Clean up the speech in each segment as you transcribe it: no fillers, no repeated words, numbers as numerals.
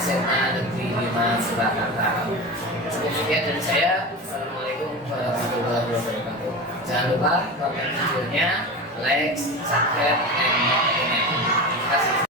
SMA Negeri 5 Surakarta. Cukup sekian dari saya. Assalamualaikum warahmatullahi wabarakatuh. Jangan lupa tonton videonya, like, subscribe, dan comment. Terima kasih.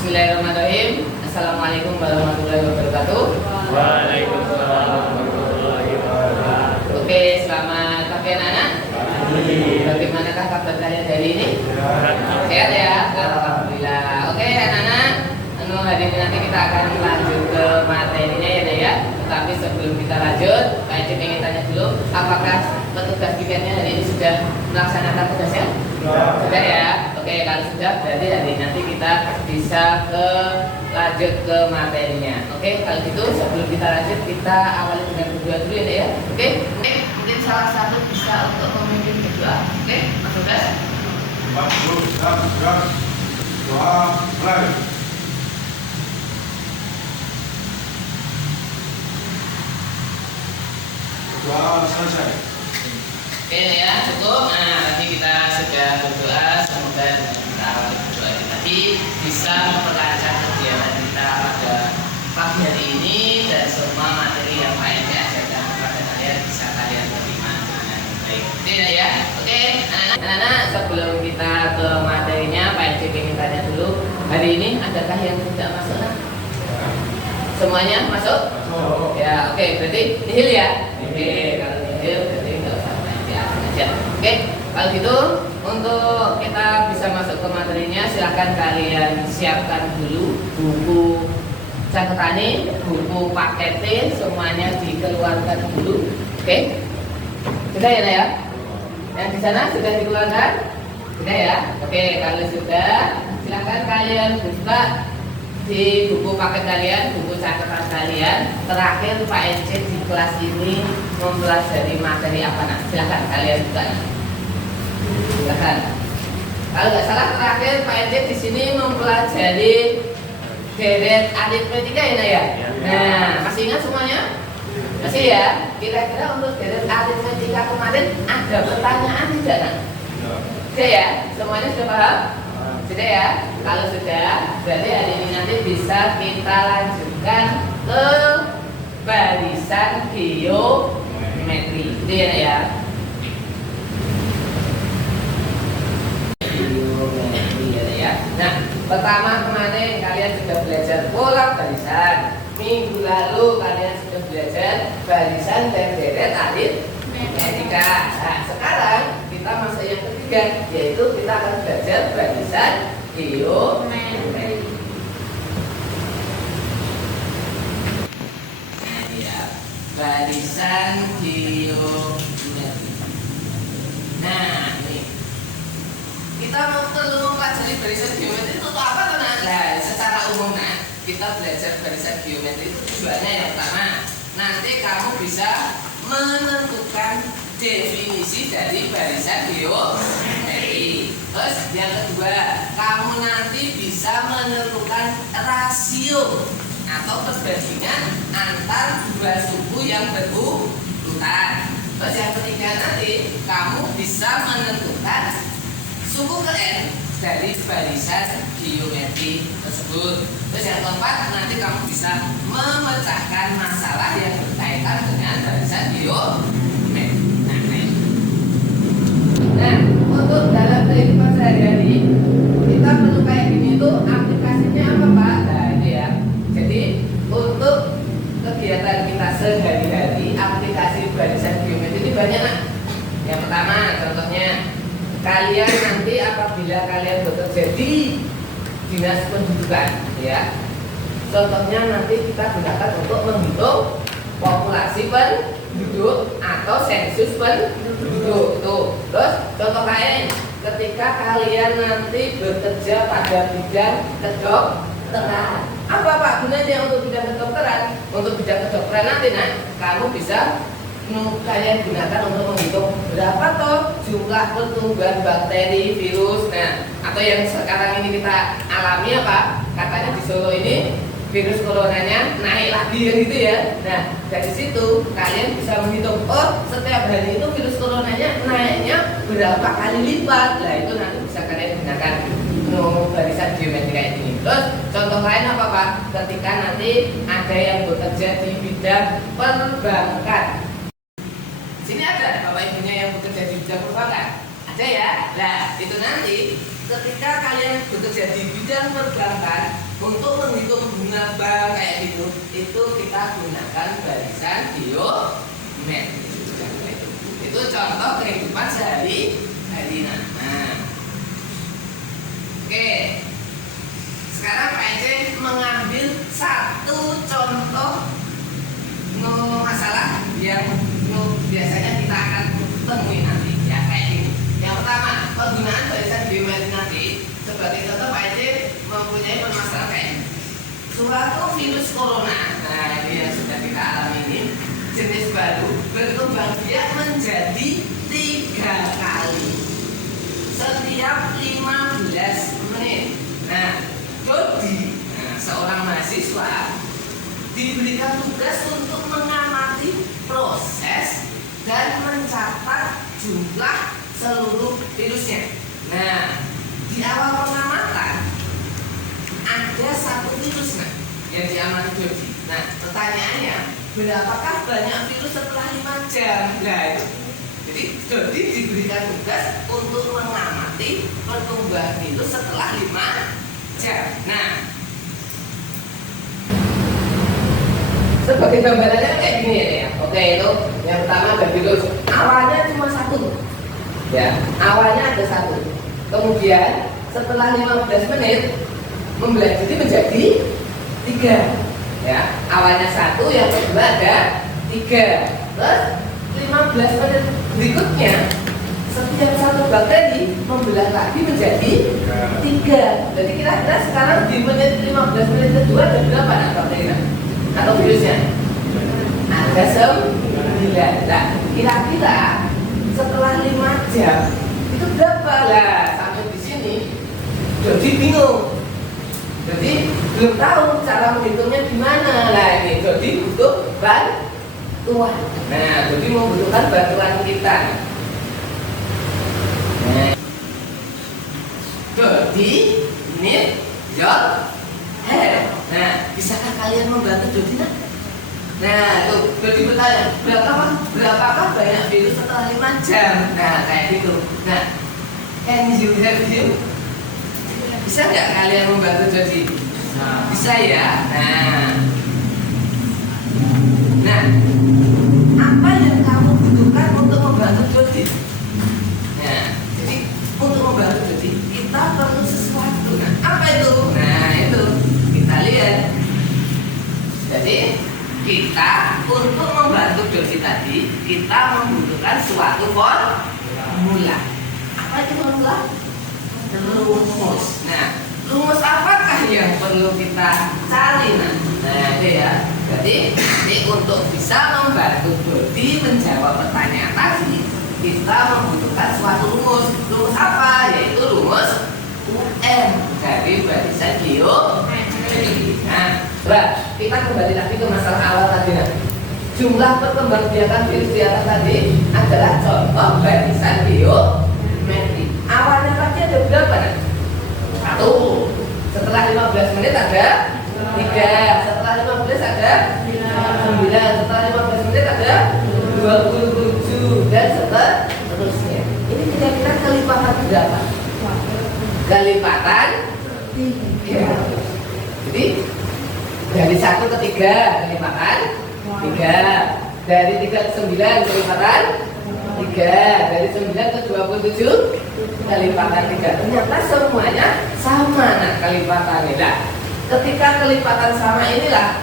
Bismillahirrahmanirrahim. Assalamualaikum warahmatullahi wabarakatuh. Waalaikumsalam warahmatullahi wabarakatuh. Oke, selamat pagi anak-anak. Bagaimanakah kabar kalian hari ini? Sehat ya? Alhamdulillah. Oke anak-anak, hari ini nanti kita akan lanjut ke materinya ya. Tapi sebelum kita lanjut, Pak Eci ingin tanya dulu, apakah petugas pikirnya hari ini sudah melaksanakan tugasnya? Sudah ya? Oke, kalau sudah berarti hari nanti kita bisa lanjut ke materinya. Oke, kalau gitu sebelum kita lanjut kita awali dengan berdoa dulu ya. Oke, mungkin salah satu bisa untuk memimpin berdoa. Oke, Mas Tugas. Doa mulai. Doa selesai. Oke ya, cukup. Nah, nanti kita sudah berdoa, semoga dengan kita awali berdoa ini tadi bisa memperlancar kegiatan kita pada pagi hari ini dan semua materi yang Pak Eci ajarkan kepada kalian bisa kalian terima dengan baik. Tidak ya? Oke, anak-anak, sebelum kita ke materinya, Pak Eci ingin tanya dulu, hari ini adakah yang tidak masuk? Nah? Semuanya masuk? Ya, oke, berarti nihil ya? Oke, kalau nihil berarti nggak usah aja. Oke, kalau gitu untuk kita bisa masuk ke materinya, silahkan kalian siapkan dulu buku catatan, buku paketnya, semuanya dikeluarkan dulu. Oke, sudah ya, ya? Yang di sana sudah dikeluarkan? Sudah ya? Oke, kalau sudah, silahkan kalian buka di buku paket kalian, buku catatan kalian. Terakhir Pak Eci di kelas ini mempelajari materi apa? Nah, silahkan kalian buka. Silahkan. Kalau nggak salah terakhir Pak Eci di sini mempelajari deret aritmetika ya. Nah, masih ingat semuanya? Masih ya? Kira-kira untuk deret aritmetika kemarin ada pertanyaan tidak? Nah? Sudah ya? Semuanya sudah paham? Sudah ya? Kalau sudah, berarti hari ini nanti bisa kita lanjutkan ke barisan geometri. Itu ya. Geometri ya. Nah, pertama kemarin kalian sudah belajar pola barisan. Minggu lalu kalian sudah belajar barisan dan deret aritmetika. Nah, sekarang kita masuk yang ketiga, yaitu kita akan belajar barisan geometri. Nah, ya, barisan geometri. Nah, nih kita perlu mempelajari barisan geometri itu apa tuh? Nah, secara umum kita belajar barisan geometri itu tujuannya yang pertama, nanti kamu bisa menentukan definisi dari barisan geometri. Terus yang kedua, kamu nanti bisa menentukan rasio atau perbandingan antar dua suku yang berurutan. Terus yang ketiga, nanti kamu bisa menentukan suku ke N dari barisan geometri tersebut. Terus yang keempat, nanti kamu bisa memecahkan masalah yang berkaitan dengan barisan geometri. Nah, untuk dalam kehidupan sehari-hari kita perlu kayak gini tuh, aplikasinya apa Pak? Nah ini ya. Jadi untuk kegiatan kita sehari-hari, aplikasi barisan geometri ini banyak nak. Yang pertama, contohnya kalian nanti apabila kalian bekerja di dinas pendidikan, ya. Contohnya nanti kita gunakan untuk menghitung populasi penduduk atau sensus penduduk. Tuh. Terus contoh lain, ketika kalian nanti bekerja pada bidang kedokteran. Apa Pak gunanya untuk bidang kedokteran? Untuk bidang kedokteran nanti kamu bisa kalian gunakan untuk menghitung berapa toh jumlah pertumbuhan bakteri, virus. Nah, atau yang sekarang ini kita alami apa? Katanya di Solo ini virus coronanya naik lagi gitu ya. Nah, dari situ kalian bisa menghitung, oh setiap hari itu virus coronanya naiknya berapa kali lipat. Nah, itu nanti bisa kalian gunakan barisan geometri kayak gini. Terus contoh lain apa Pak? Ketika nanti ada yang bekerja di bidang perbankan. Sini ada Bapak Ibunya yang bekerja di bidang perbankan? Ada ya? Nah, itu nanti ketika kalian bekerja di bidang perbankan untuk menghitung bunga bank kayak gitu, itu kita gunakan barisan geometri. Itu contoh kehidupan sehari-hari. Nah, oke. Sekarang Pak Ece mengambil satu contoh masalah yang biasanya kita akan temui nanti ya kayak gini. Yang pertama, penggunaan barisan geometri nanti sebagai contoh Pak Ece mempunyai permasalahan kayak ini. Suatu virus corona, nah ini yang sudah kita alami ini, jenis baru berkembang biak menjadi 3 kali setiap 15 menit. Nah, jadi seorang mahasiswa diberikan tugas untuk mengamati proses dan mencatat jumlah seluruh virusnya. Nah, di awal pengamatan ada satu virus yang diamati Dodi. Nah, pertanyaannya, berapakah banyak virus setelah 5 jam? Nah, itu. Jadi Dodi diberikan tugas untuk mengamati pertumbuhan virus setelah 5 jam. Nah, sebagai gambarannya kayak gini ya. Oke, itu yang pertama ada virus. Awalnya cuma satu. Ya, awalnya ada satu. Kemudian setelah 15 menit membelanjati menjadi 3. Ya, awalnya satu, yang kedua ada 3. Terus 15 menit berikutnya setiap satu bakteri membelah lagi menjadi 3. Jadi kira-kira sekarang di menit 15 menit kedua ada berapa bakteri atau virusnya? Ada 9. Nah, kira-kira setelah 5 jam itu berapa lah? Sampai di sini jadi bingung. Jadi belum tahu cara menghitungnya gimana lah ini. Jadi butuh bantuan. Nah, jadi membutuhkan bantuan kita. Nah, Dodi need your help. Nah, bisakah kalian membantu Dodi? Nah, tuh Dodi bertanya, berapakah banyak virus setelah 5 jam? Nah, kayak gitu. Nah, can you help him? Bisa nggak kalian membantu Dodi? Bisa ya. Nah, apa yang kamu butuhkan untuk membantu Dodi? Nah, jadi untuk membantu Dodi kita perlu sesuatu. Nah, apa itu? Nah, itu kita lihat. Jadi kita untuk membantu Dodi tadi kita membutuhkan suatu formula. Apa itu formula? Rumus. Nah, rumus apakah yang perlu kita cari? Nah, itu ya. Jadi untuk bisa membantu Dodi menjawab pertanyaan tadi, kita membutuhkan suatu rumus. Rumus apa? Yaitu rumus UN dari barisan geometri. Nah, kita kembali lagi ke masalah awal tadi. Jumlah perkembangbiakan virus di atas tadi adalah contoh barisan geometri. Awalnya tadi ada berapa? 1. Setelah 15 menit ada 3. Setelah 15 ada 9. Setelah 15 menit ada 27. Dan seterusnya. Ini kira-kira kelipatan berapa? Kelipatan 3. Jadi dari 1 ke 3 kelipatan 3. Dari 3 ke 9 kelipatan 3. Dari 9 ke 27 kelipatan 3. Ternyata semuanya sama. Nah, kelipatannya lah. Ketika kelipatan sama inilah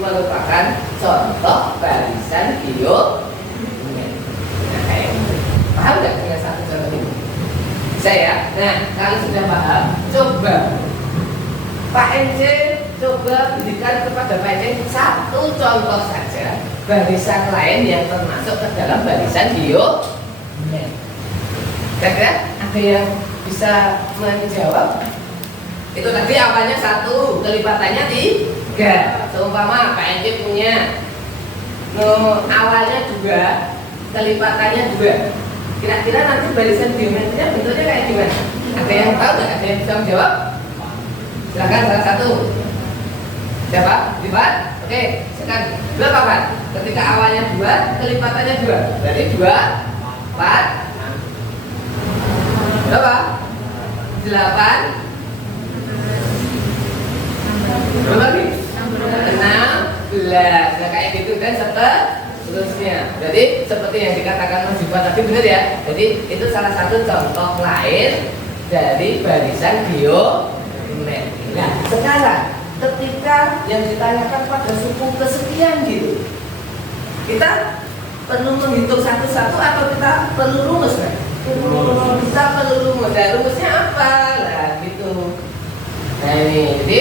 merupakan contoh barisan geometri. Nah, kayak gitu. Paham nggak dengan satu contoh ini? Saya. Nah, kalau sudah paham, coba Pak NC coba berikan kepada Pak NC satu contoh saja barisan lain yang termasuk ke dalam barisan geometri. Kira-kira ada yang bisa menjawab? Itu tadi awalnya 1, kelipatannya 3. Seumpama Pak NC punya awalnya 2, kelipatannya 2. Kira-kira nanti barisan geometrinya bentuknya kayak gimana? Ada yang tahu nggak? Ada yang bisa menjawab? Silakan salah satu. Siapa? Lipat? Oke, sekarang berapa Pak? Ketika awalnya 2, kelipatannya 2. Berarti 2, 4. Berapa? 8. Berapa lagi? 16. Nah, kayak gitu dan seterusnya. Jadi seperti yang dikatakan Mas Jiwa tadi, benar ya? Jadi itu salah satu contoh lain dari barisan geometri. Nah, sekarang ketika yang ditanyakan pada suku kesekian gitu, kita perlu menghitung satu-satu atau kita perlu rumus kan? Kita perlu rumus. Nah, rumusnya apa? Nah, gitu. Nah, ini jadi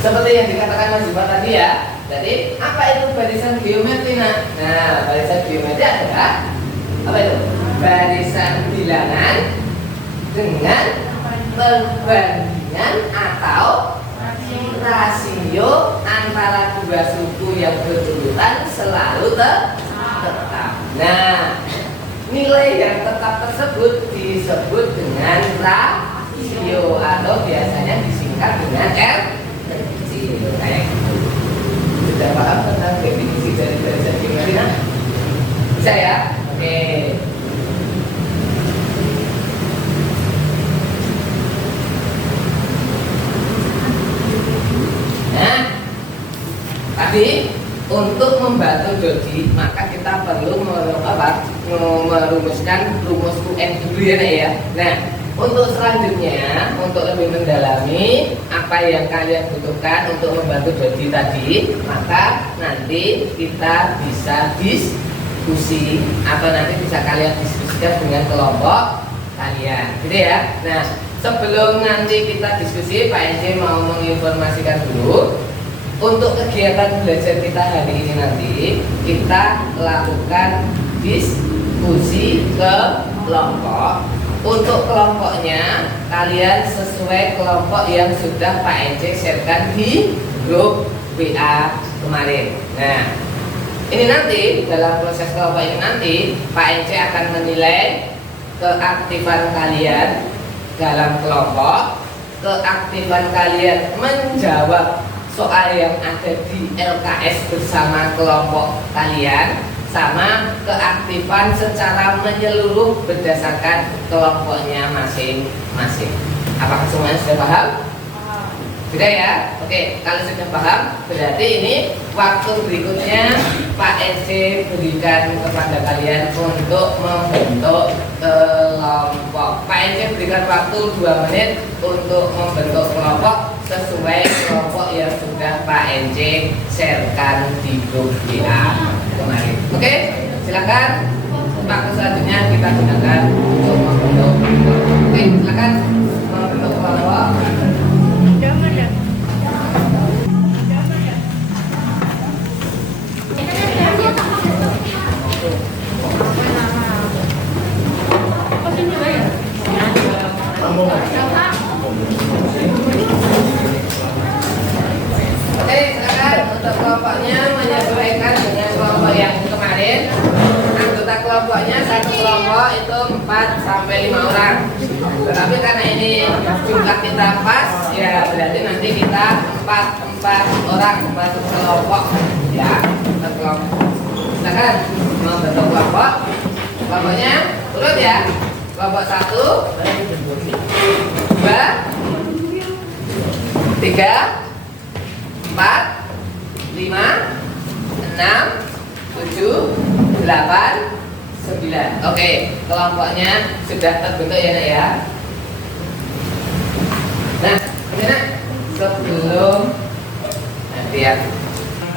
seperti yang dikatakan Mas Jiwa tadi ya. Jadi apa itu barisan geometri? Nah, barisan geometri adalah apa itu? Barisan bilangan dengan perbandingan atau rasio antara dua suku yang berurutan selalu tetap. Nah, nilai yang tetap tersebut disebut dengan rasio atau biasanya disingkat dengan R. Kayak gitu. Sudah paham tentang definisi dari barisan geometri? Bisa ya? Oke. Nah, tadi untuk membantu Dodi maka kita perlu merumuskan rumus UN dulu ya. Nah, untuk selanjutnya, untuk lebih mendalami apa yang kalian butuhkan untuk membantu Dodi tadi, maka nanti kita bisa diskusi atau nanti bisa kalian diskusikan dengan kelompok kalian, gitu ya. Nah, sebelum nanti kita diskusi, Pak NC mau menginformasikan dulu untuk kegiatan belajar kita hari ini nanti kita lakukan diskusi ke kelompok. Untuk kelompoknya kalian sesuai kelompok yang sudah Pak NC sharekan di grup WA kemarin. Nah, ini nanti dalam proses kelompok ini nanti Pak NC akan menilai keaktifan kalian dalam kelompok, keaktifan kalian menjawab soal yang ada di LKS bersama kelompok kalian, sama keaktifan secara menyeluruh berdasarkan kelompoknya masing-masing. Apakah semuanya sudah paham? Sudah ya? Oke, kalau sudah paham, berarti ini waktu berikutnya Pak EC berikan kepada kalian untuk membentuk kelompok. Pak EC berikan waktu 2 menit untuk membentuk kelompok sesuai kelompok yang sudah Pak EC sharekan di grup WA kemarin. Oke, silakan. Waktu selanjutnya kita gunakan untuk membentuk kelompok. Oke, silakan membentuk kelompok. Oke, silakan untuk kelompoknya menyesuaikan dengan kelompok yang kemarin. Anggota kelompoknya satu kelompok itu 4 sampai 5 orang. Tetapi karena ini jumlah kita pas, ya berarti nanti kita 4 orang satu kelompok, ya, satu kelompok. Silakan membentuk kelompok. Kelompoknya urut ya. Kelompok 1, 2, 3, 4, 5, 6, 7, 8, 9. Oke, kelompoknya sudah terbentuk ya, Nak ya. Nah, ini Nak, sebelum nanti ya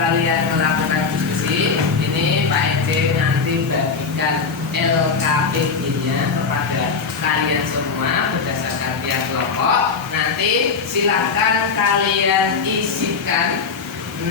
kalian melakukan diskusi, ini Pak EC nanti bagikan LKPD-nya kepada kalian semua berdasarkan tiap kelompok. Nanti silakan kalian isikan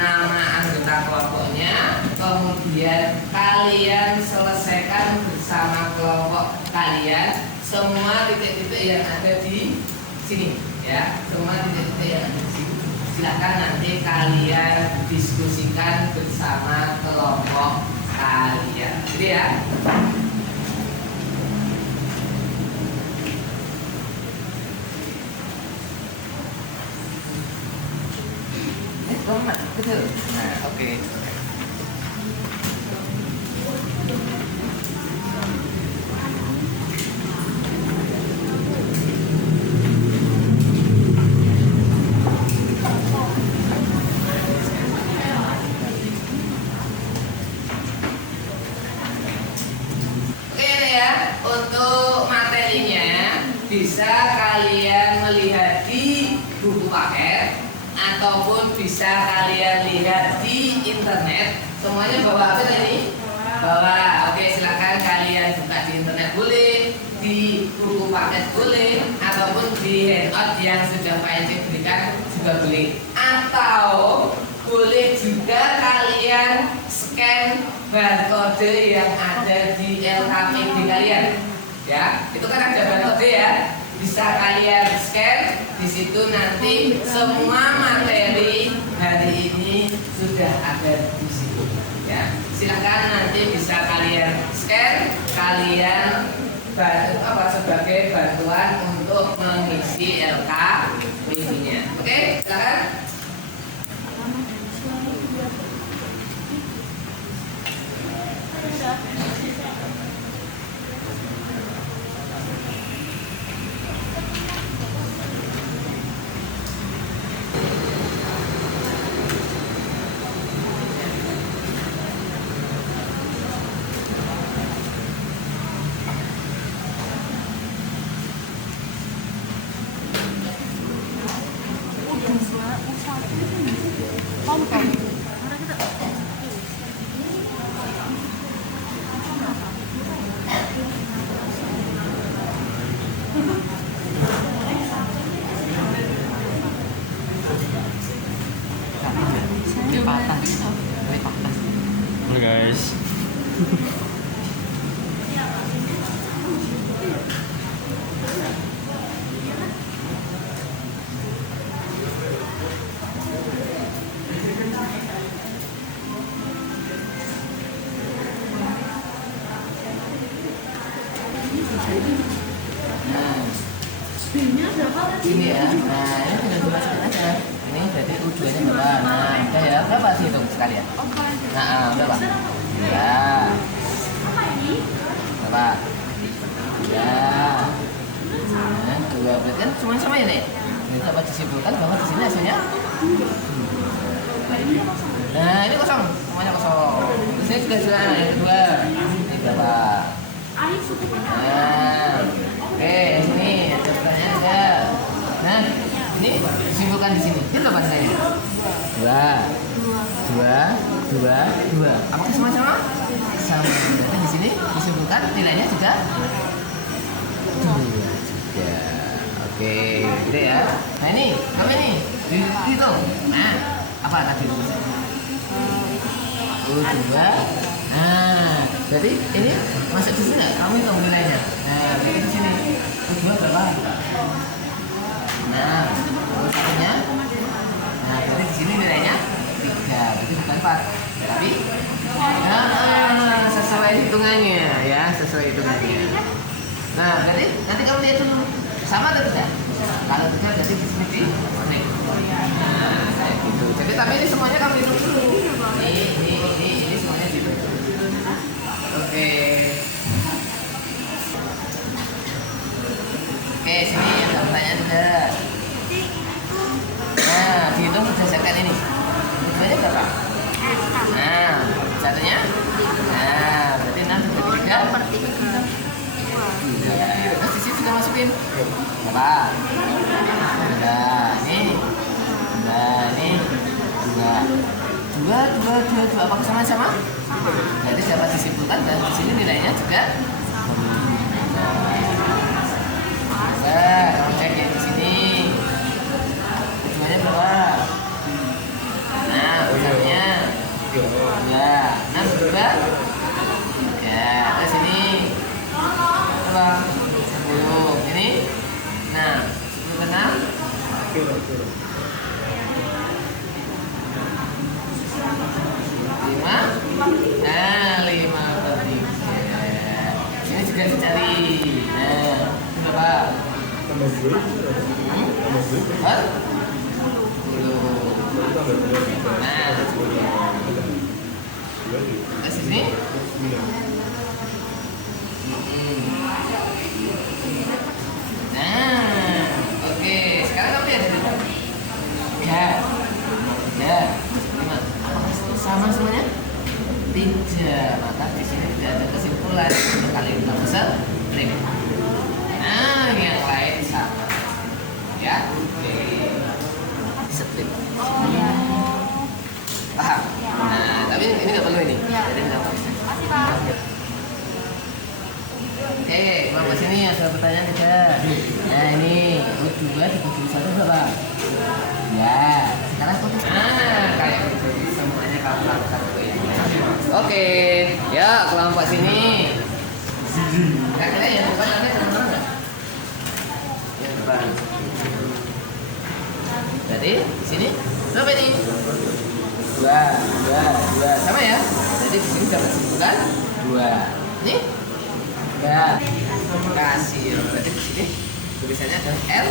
nama anggota kelompoknya, kemudian kalian selesaikan bersama kelompok kalian semua titik-titik yang ada di sini, ya, semua titik-titik yang ada di sini. Silakan nanti kalian diskusikan bersama kelompok kalian, jadi ya. Betul. Nah, oke. Untuk materinya bisa kalian melihat di buku paket ataupun bisa kalian lihat di internet. Semuanya bawa apa ini? Bawa. Oke, silakan kalian buka di internet boleh, di buku paket boleh, ataupun di handout yang sudah Pak EC berikan juga boleh. Atau boleh juga kalian scan barcode yang ada di LKPD kalian. Ya, itu kan ada barcode ya. Bisa kalian scan, di situ nanti semua materi hari ini sudah ada di situ. Ya, silakan nanti bisa kalian scan, kalian sebagai bantuan untuk mengisi LKPD-nya. Oke, silakan. Halo guys. Nah, Sini ya. Nah, ini tinggal dimasukin aja. Ini jadi U2 nya berapa? Nah, udah ya. Berapa sih hitung sekalian? Nah, berapa? Ya. Berapa? Ya. Nah, dua. Berarti kan cuma sama ini. Ini dapat disimpulkan bahwa di sini hasilnya. Nah, ini kosong. Semuanya kosong. Di sini juga sudah yang kedua. Ini berapa? Nah, oke, sini ada pertanyaan ada. Nah, ini simpulkan di sini. Ini berapa nilainya? Dua. Apakah sama-sama? Sama. Berarti di sini disimpulkan nilainya juga dua. Ya, oke, gitu ya. Nah ini, apa ini? Dihitung. Nah, apa tadi tulisannya? U2. Nah, jadi ini masuk di sini nggak? Kamu hitung nilainya. Nah, berarti di sini U2 berapa? Nah, satunya. Nah, berarti di sini nilainya 3, berarti bukan 4, tapi sesuai hitungannya ya, sesuai hitungannya. Nah, berarti nanti kamu lihat dulu sama atau tidak? Kalau tidak, berarti di sini di nih. Nah, kayak gitu. Jadi tapi ini semuanya kamu hitung dulu. Ini semuanya dihitung. Oke. Oke, sini ada pertanyaan juga. Nah, dihitung berdasarkan ini. Tujuannya berapa? Nah, satunya. Nah, berarti 6 per 3. Terus di sini juga masukin berapa? Dua. Apakah sama-sama? Jadi dapat disimpulkan dan di sini nilainya juga. Nah, kamu cek ya di sini. Tujuannya berapa? Nah, usahanya 2. 6 berapa? Ya, ke sini. Berapa? 10. Ini? Nah, 10 ke 6. 5. Nah, 5 per 3. Ini juga dicari. Nah, berapa? Tambah 2. Tambah 2. 10. Nah, ke sini. Nah, oke. Sekarang kamu lihat dulu. Ya. 5. Apakah sama semuanya? Tidak. Maka di sini tidak ada kesimpulan. Kali kita bisa trik. Nah, yang lain sama. Ya. Oke. Strip. Paham? Nah, tapi ini nggak perlu ini. Jadi nggak perlu. Oke, Bapak sini ada pertanyaan tidak? Nah ini U2 dibagi 1 berapa? Ya, sekarang putus. Nah, kayak gitu. Semuanya kamu lakukan ini. Oke, ya kelompok sini. Kira-kira yang depan ada teman-teman nggak? Yang depan. Jadi sini berapa ini? 2 sama ya. Jadi di sini dapat kesimpulan 2. Ini? Ya. Kasih. Berarti di sini tulisannya ada L.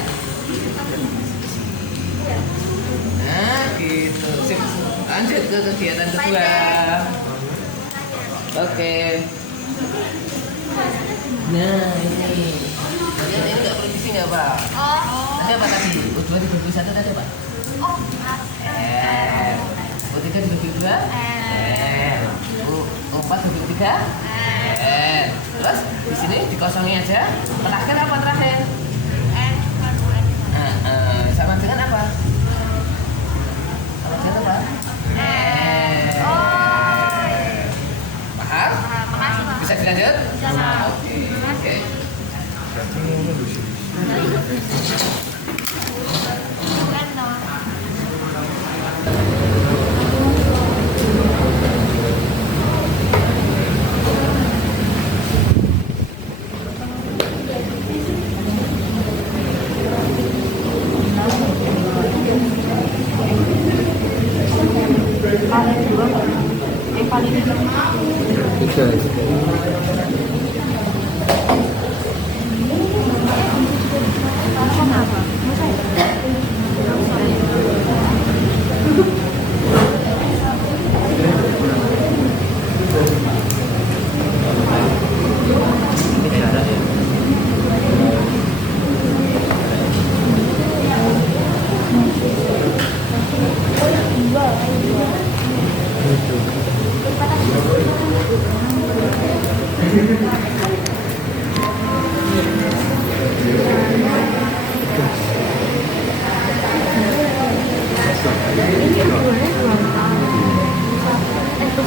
Nah, gitu. Sip. Lanjut ke kegiatan kedua. Oke. Nah, ini. Bagian ini nggak perlu isi nggak, Pak? Tadi apa tadi? U2 dibagi 1 tadi apa? U3 dibagi 2? U4 dibagi 3? Terus di sini dikosongi aja. Terakhir apa terakhir? Sama dengan apa? Sama dengan apa? Paham? Bisa dilanjut? Oke.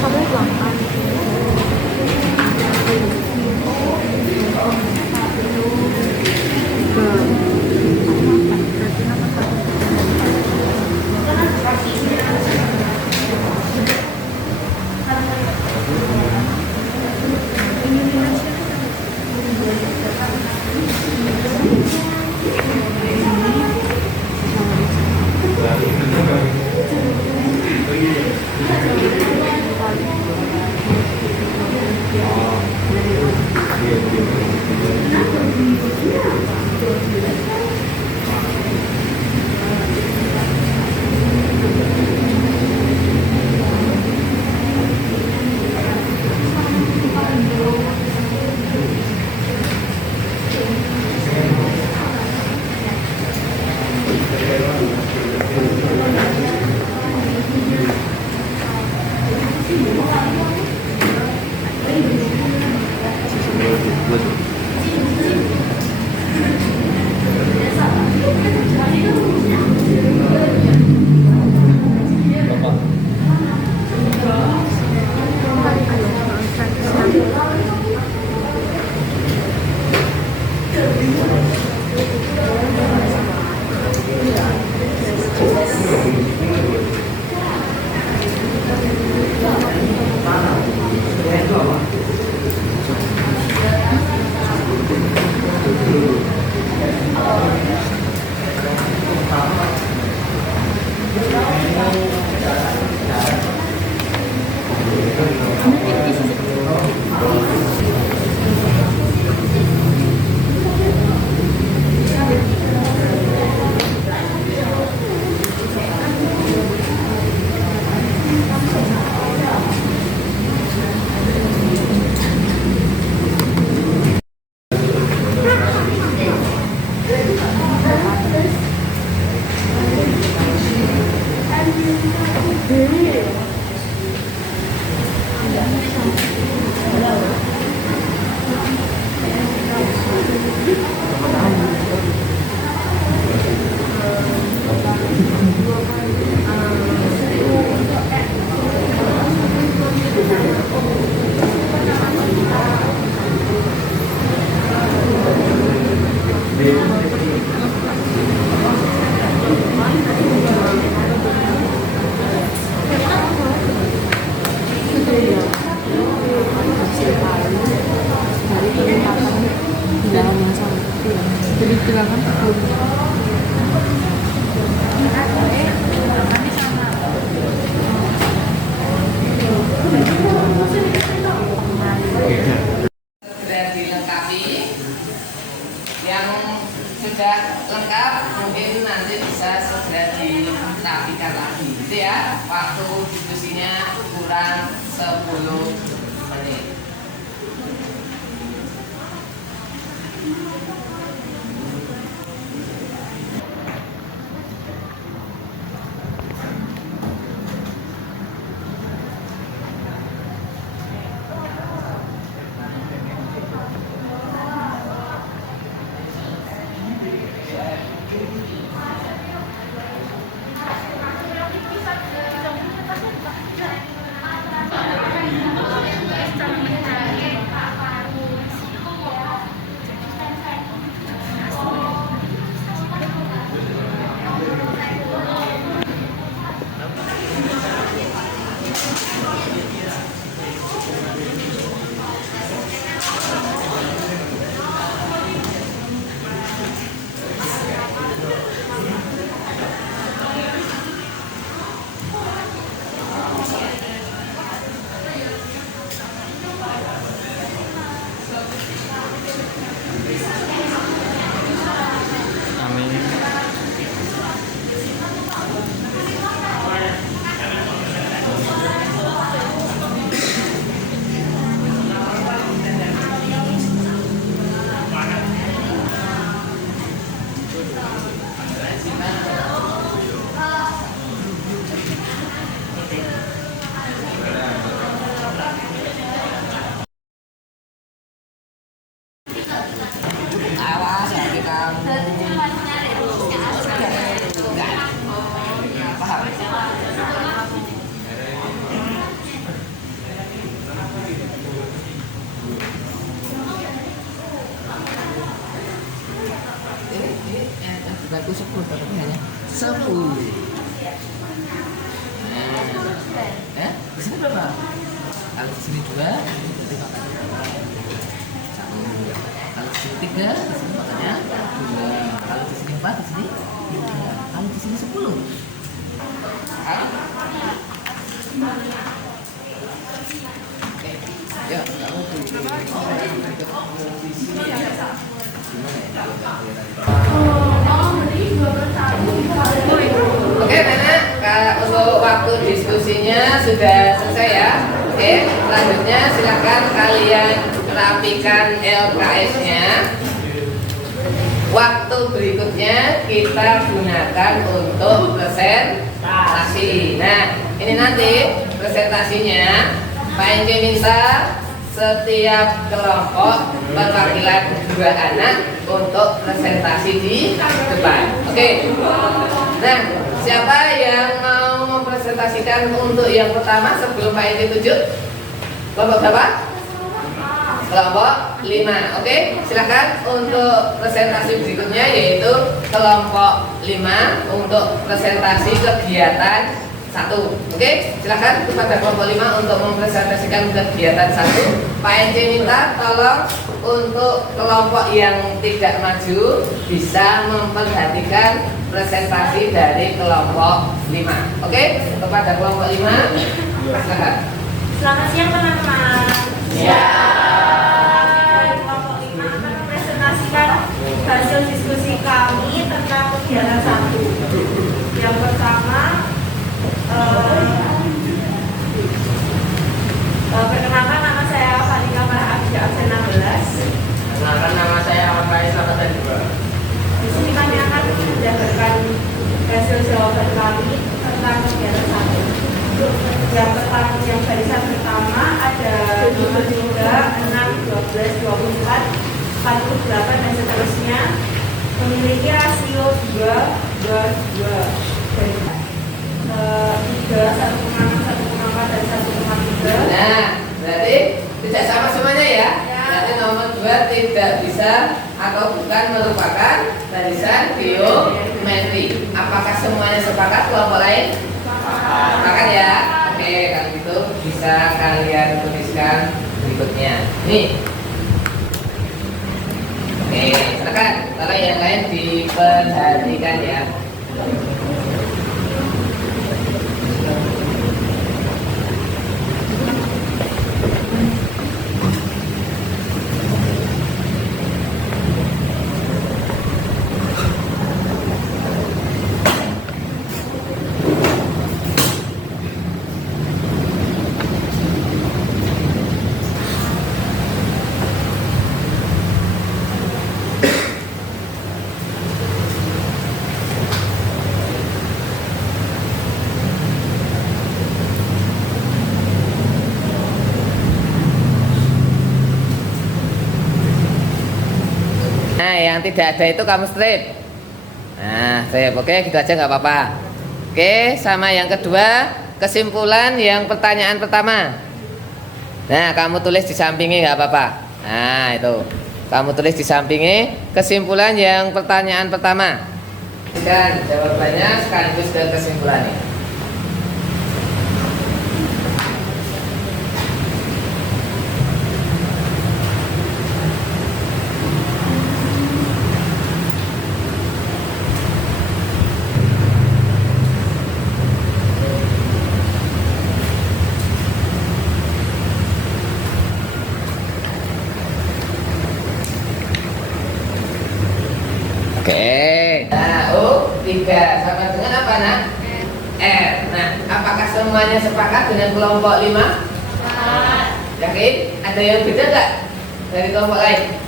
kabel pelan-pelan. Segera dilengkapi. Yang sudah lengkap mungkin nanti bisa segera dirapikan lagi. Gitu ya. Waktu diskusinya kurang 10 menit. 10. Di sini berapa? Kalau di sini 2, berarti makanya 1. Kalau di sini 3, di sini makanya 2. Kalau di sini 4, di sini 3. Kalau di sini 10. Oke, ya kamu di sini ya. Oke, Nenek, untuk waktu diskusinya sudah selesai ya. Oke, selanjutnya silakan kalian rapikan LKS-nya. Waktu berikutnya kita gunakan untuk presentasi. Nah, ini nanti presentasinya Pak Enge minta setiap kelompok perwakilan 2 anak untuk presentasi di depan. Oke. Nah, siapa yang mau mempresentasikan untuk yang pertama sebelum Pak Enge tunjuk? Kelompok berapa? Kelompok 5. Oke, silakan untuk presentasi berikutnya yaitu kelompok 5 untuk presentasi kegiatan 1. Oke, silakan kepada kelompok 5 untuk mempresentasikan kegiatan 1. Pak Enge minta tolong untuk kelompok yang tidak maju bisa memperhatikan presentasi dari kelompok 5. Oke, kepada kelompok 5 silakan. Selamat siang teman-teman. Ya. Kelompok 5 akan mempresentasikan hasil diskusi kami tentang kegiatan 1. Yang pertama, perkenalkan nama saya Fadika Farah Abdi absen 16. Perkenalkan nama saya Ahmad Faiz absen 2. Di sini kami akan menjabarkan hasil jawaban kami tentang kegiatan 1. Yang pertama, yang barisan pertama ada 23, 6, 12, 24, 48 dan seterusnya memiliki rasio 2, 2, 2 dan 3, 1,6, 1,4 dan 1,3. Nah, berarti tidak sama semuanya ya. Berarti nomor 2 tidak bisa atau bukan merupakan barisan geometri. Apakah semuanya sepakat kelompok lain? Sepakat ya. Oke, kalau gitu bisa kalian tuliskan berikutnya. Nih. Oke, silakan. Kalau yang lain diperhatikan ya. Nah, yang tidak ada itu kamu strip. Nah, strip. Oke, gitu aja nggak apa-apa. Oke, sama yang kedua, kesimpulan yang pertanyaan pertama. Nah, kamu tulis di sampingnya nggak apa-apa. Nah, itu. Kamu tulis di sampingnya kesimpulan yang pertanyaan pertama. Dan jawabannya sekaligus ke kesimpulannya. Oke. Nah, U3 sama dengan apa, Nak? R. Nah, apakah semuanya sepakat dengan kelompok 5? Yakin? Ada yang beda nggak dari kelompok lain?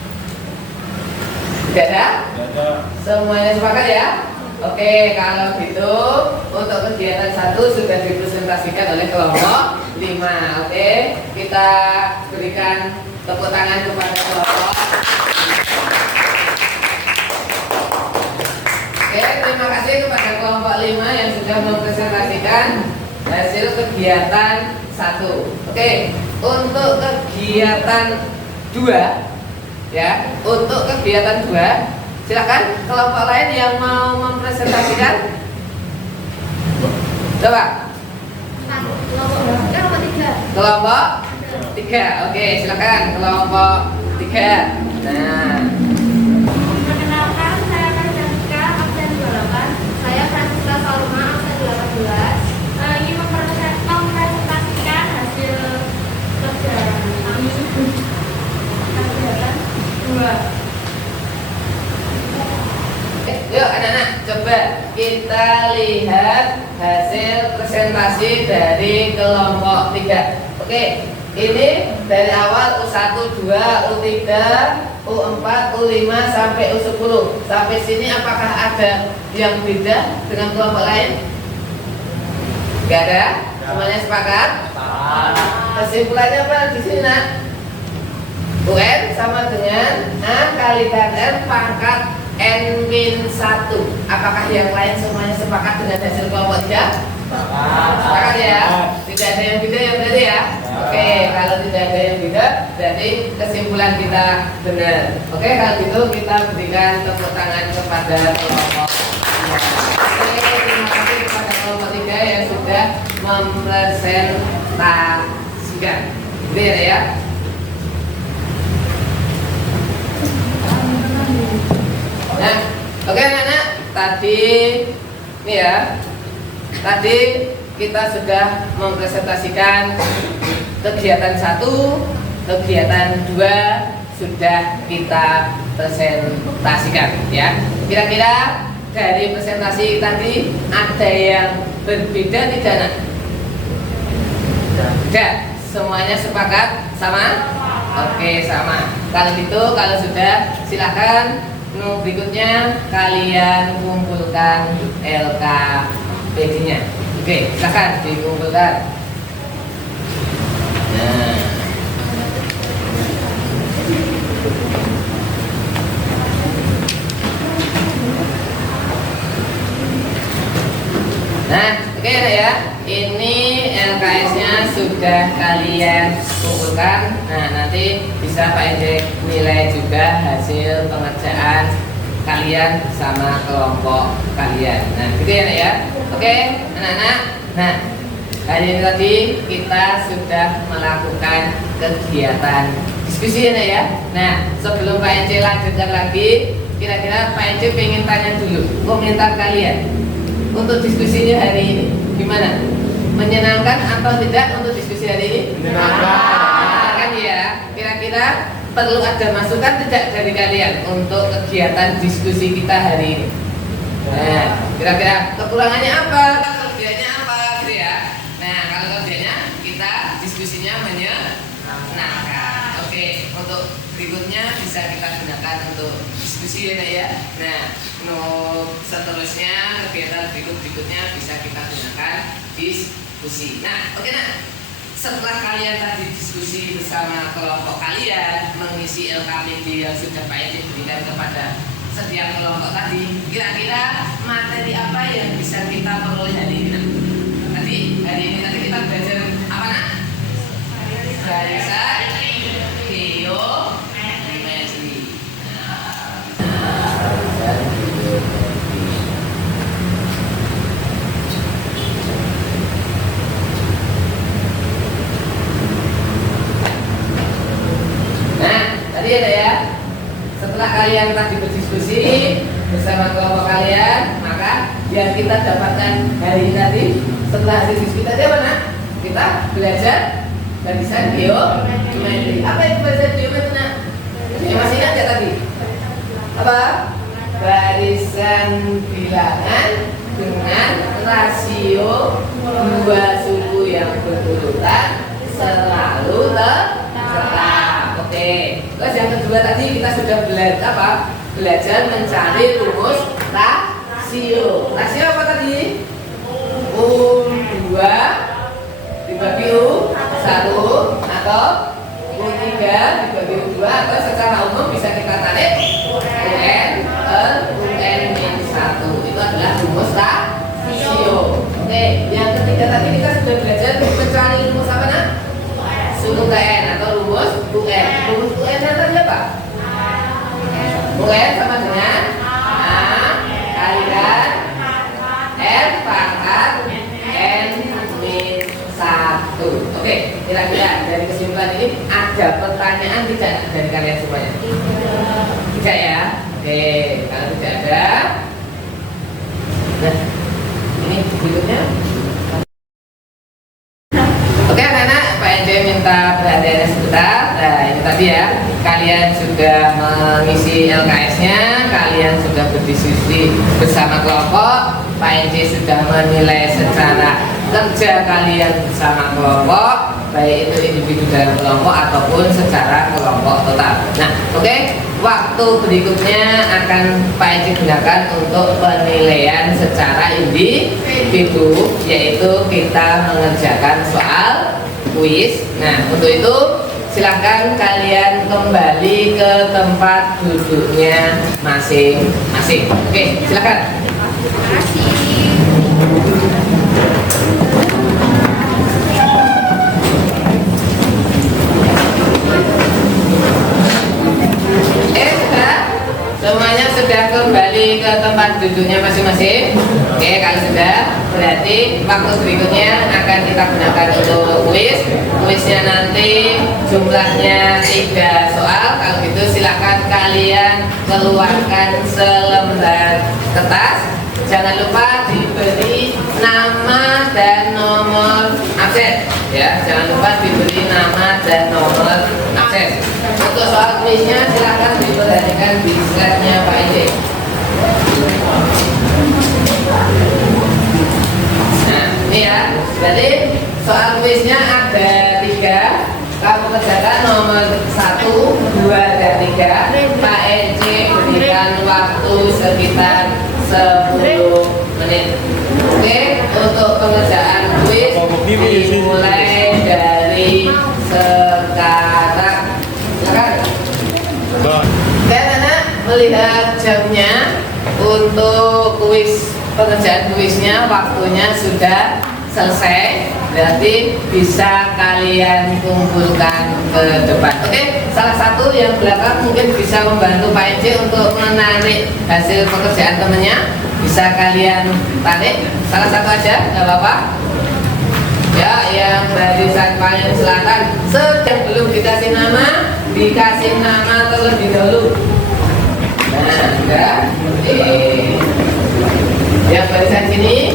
Tidak ada? Semuanya sepakat ya? Oke, kalau gitu untuk kegiatan 1 sudah dipresentasikan oleh kelompok 5. Oke, kita berikan tepuk tangan kepada kelompok. Oke, terima kasih kepada kelompok 5 yang sudah mempresentasikan hasil kegiatan 1. Oke, untuk kegiatan 2 ya, untuk kegiatan 2 silakan kelompok lain yang mau mempresentasikan. Coba. Kelompok 3. Kelompok 3. Oke, silakan kelompok 3. Nah, Perkenalkan, saya Francesca, absen 28. Saya Francisca Salma, absen 18. Ingin mempresentasikan hasil kerjaan kami. Kegiatan 2. yuk anak-anak, coba kita lihat hasil presentasi dari kelompok 3. Oke, ini dari awal U1, U2, U3, U4, U5 sampai U10. Sampai sini apakah ada yang beda dengan kelompok lain? Gak ada? Semuanya sepakat? Kesimpulannya apa di sini, Nak? UN sama dengan A kalikan N pangkat N-1. Apakah yang lain semuanya sepakat dengan hasil kelompok 3? Sepakat ya? Tidak ada yang beda ya berarti ya? Oke, kalau tidak ada yang beda berarti kesimpulan kita benar. Oke, kalau gitu kita berikan tepuk tangan kepada kelompok 3. Oke, terima kasih kepada kelompok 3 yang sudah mempresentasikan. Gitu ya? Nah, oke anak-anak, tadi nih ya, tadi kita sudah mempresentasikan kegiatan 1, kegiatan 2 sudah kita presentasikan ya. Kira-kira dari presentasi tadi ada yang berbeda tidak, Nak? Tidak, semuanya sepakat sama? Oke, sama. Kalau gitu, kalau sudah silakan berikutnya kalian kumpulkan LKPD-nya. Oke, silakan dikumpulkan. Nah. Nah, oke ya. Ini LKS-nya sudah kalian kumpulkan. Nah, nanti bisa Pak Hendrik nilai juga hasil pengerjaan kalian sama kelompok kalian. Nah, gitu ya, Nak ya. Oke, anak-anak. Nah, hari ini tadi kita sudah melakukan kegiatan diskusi ya, Nak ya. Nah, sebelum Pak Hendrik lanjutkan lagi, kira-kira Pak Hendrik pengen tanya dulu komentar kalian untuk diskusinya hari ini. Gimana? Menyenangkan atau tidak untuk diskusi hari ini? Menyenangkan ya. Kira-kira perlu ada masukan tidak dari kalian untuk kegiatan diskusi kita hari ini? Nah, kira-kira kekurangannya apa? Kelebihannya apa gitu ya? Nah, kalau kelebihannya kita diskusinya menyenangkan. Oke, untuk berikutnya bisa kita gunakan untuk diskusi ya, Nak ya. Nah, untuk seterusnya kegiatan berikutnya bisa kita gunakan diskusi. Nah, oke Nak. Setelah kalian tadi diskusi bersama kelompok kalian mengisi LKPD yang sudah Pak Edi berikan kepada setiap kelompok tadi, kira-kira materi apa yang bisa kita peroleh hari ini, Nak? Hari ini kita belajar apa, Nak? Barisan geometri. Tadi ada ya, setelah kalian tadi berdiskusi bersama kelompok kalian, maka yang kita dapatkan hari ini tadi setelah hasil diskusi tadi apa, Nak? Kita belajar barisan geometri. Apa itu barisan geometri, Nak? Yang masih ingat ya tadi? Apa? Barisan bilangan dengan rasio dua suku yang berurutan selalu tetap. Oke. Terus yang kedua tadi kita sudah belajar apa? Belajar mencari rumus rasio. Rasio apa tadi? U2 dibagi U1 atau U3 dibagi U2, atau secara umum bisa kita tarik UN per UN minus 1. Itu adalah rumus rasio. Oke, yang ketiga tadi kita sudah belajar mencari rumus apa, Nak? Suku UN atau rumus UN. Rumus UN tadi apa? UN sama dengan A kalikan N pangkat N Oke, kira-kira dari kesimpulan ini ada pertanyaan tidak dari kalian semuanya? Tidak ya? Oke, kalau tidak ada, nah ini berikutnya. Oke anak-anak, Pak NC minta perhatiannya sebentar. Nah ini tadi ya, kalian sudah mengisi LKS-nya, kalian sudah berdiskusi bersama kelompok. Pak NC sudah menilai secara kerja kalian bersama kelompok, baik itu individu dalam kelompok ataupun secara kelompok total. Nah oke, waktu berikutnya akan Pak NC gunakan untuk penilaian secara individu, yaitu kita mengerjakan soal kuis. Nah untuk itu silahkan kalian kembali ke tempat duduknya masing-masing. Oke, silahkan. Terima kasih. Semuanya sudah kembali ke tempat duduknya masing-masing. Oke, kalau sudah, berarti waktu berikutnya akan kita gunakan untuk kuis. Kuisnya nanti jumlahnya 3 soal. Kalau gitu silakan kalian keluarkan selembar kertas. Jangan lupa diberi nama dan nomor absen. Ya, jangan lupa diberi nama dan nomor absen. Untuk soal kuisnya silakan diperhatikan di slide-nya Pak J. Nah, ini ya. Berarti soal kuisnya ada 3. Kamu kerjakan nomor 1, 2, dan 3. Pak NC berikan waktu sekitar 10 menit. Oke, untuk pengerjaan kuis dimulai dari sekarang. Silakan. Dan anak melihat jamnya untuk kuis, pengerjaan kuisnya waktunya sudah selesai. Berarti bisa kalian kumpulkan ke depan. Oke, salah satu yang belakang mungkin bisa membantu Pak NC untuk menarik hasil pekerjaan temannya. Bisa kalian tarik, salah satu aja, nggak apa-apa. Ya, yang barisan paling selatan sedang belum dikasih nama terlebih dahulu. Nah, enggak. Yang barisan sini.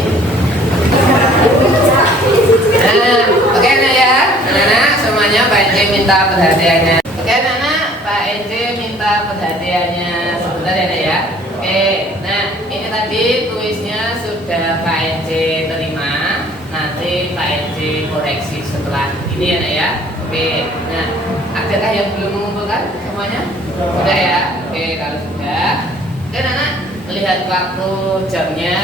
Nah, oke anak ya, anak-anak semuanya Pak NC minta perhatiannya. Oke anak-anak, Pak NC minta perhatiannya sebentar ya anak ya. Oke, nah ini tadi kuisnya sudah Pak NC terima. Nanti Pak NC koreksi setelah ini ya anak ya. Oke, nah adakah yang belum mengumpulkan semuanya? Sudah ya. Oke, kalau sudah, dan anak melihat waktu jamnya.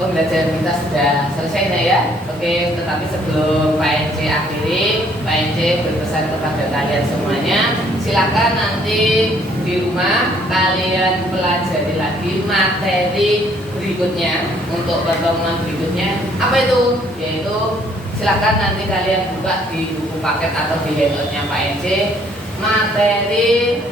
Pembelajaran kita sudah selesai nah ya. Oke, tetapi sebelum Pak NC akhiri, Pak NC berpesan kepada kalian semuanya, silakan nanti di rumah kalian pelajari lagi materi berikutnya untuk pertemuan berikutnya. Apa itu? Yaitu silakan nanti kalian buka di buku paket atau di handoutnya Pak NC materi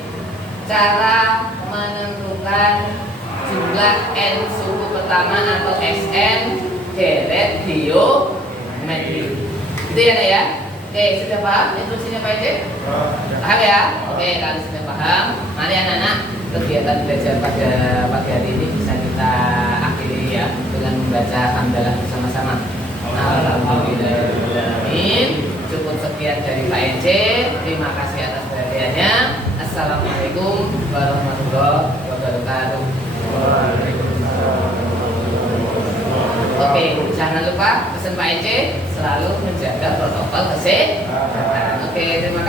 cara menentukan jumlah n suku pertama atau Sn deret geometri. Itu ya Nek ya. Oke, sudah paham instruksinya Pak NC? Paham ya? Oke, kalau sudah paham, mari anak-anak kegiatan belajar pada pagi hari ini bisa kita akhiri ya dengan membaca hamdalah bersama-sama. Alhamdulillahirobbilalamin. Cukup sekian dari Pak NC. Terima kasih atas perhatiannya. Assalamualaikum warahmatullahi wabarakatuh. Oke, jangan lupa pesan Pak NC selalu menjaga protokol kesehatan. Oke, terima kasih.